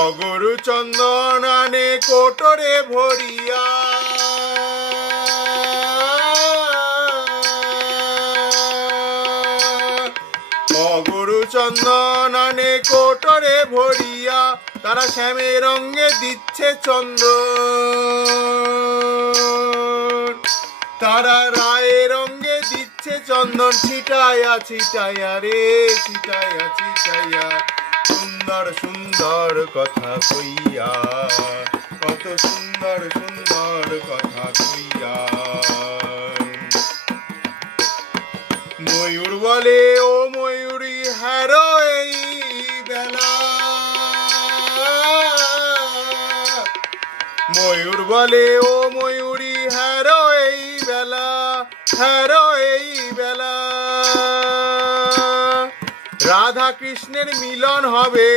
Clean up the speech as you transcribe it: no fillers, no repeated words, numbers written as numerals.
অগুরু চন্দন আনে কোটরে ভরিয়া, অগুরু চন্দন আনে কোটরে ভরিয়া, তারা শ্যামের রঙে দিচ্ছে চন্দন, তারা রায়ের রঙে দিচ্ছে চন্দন। ছিটাইয়া ছিটাইয়া রে ছিটাইয়া ছিটাইয়া, সুন্দর সুন্দর কথা কইয়া, কত সুন্দর সুন্দর কথা কইয়া। ময়ূর বলে ও ময়ূরী হ্যারো এই বেলা, ময়ূর বলে ও ময়ূরী হ্যারো এই বেলা, হ্যারো এই বেলা, রাধা কৃষ্ণের মিলন হবে।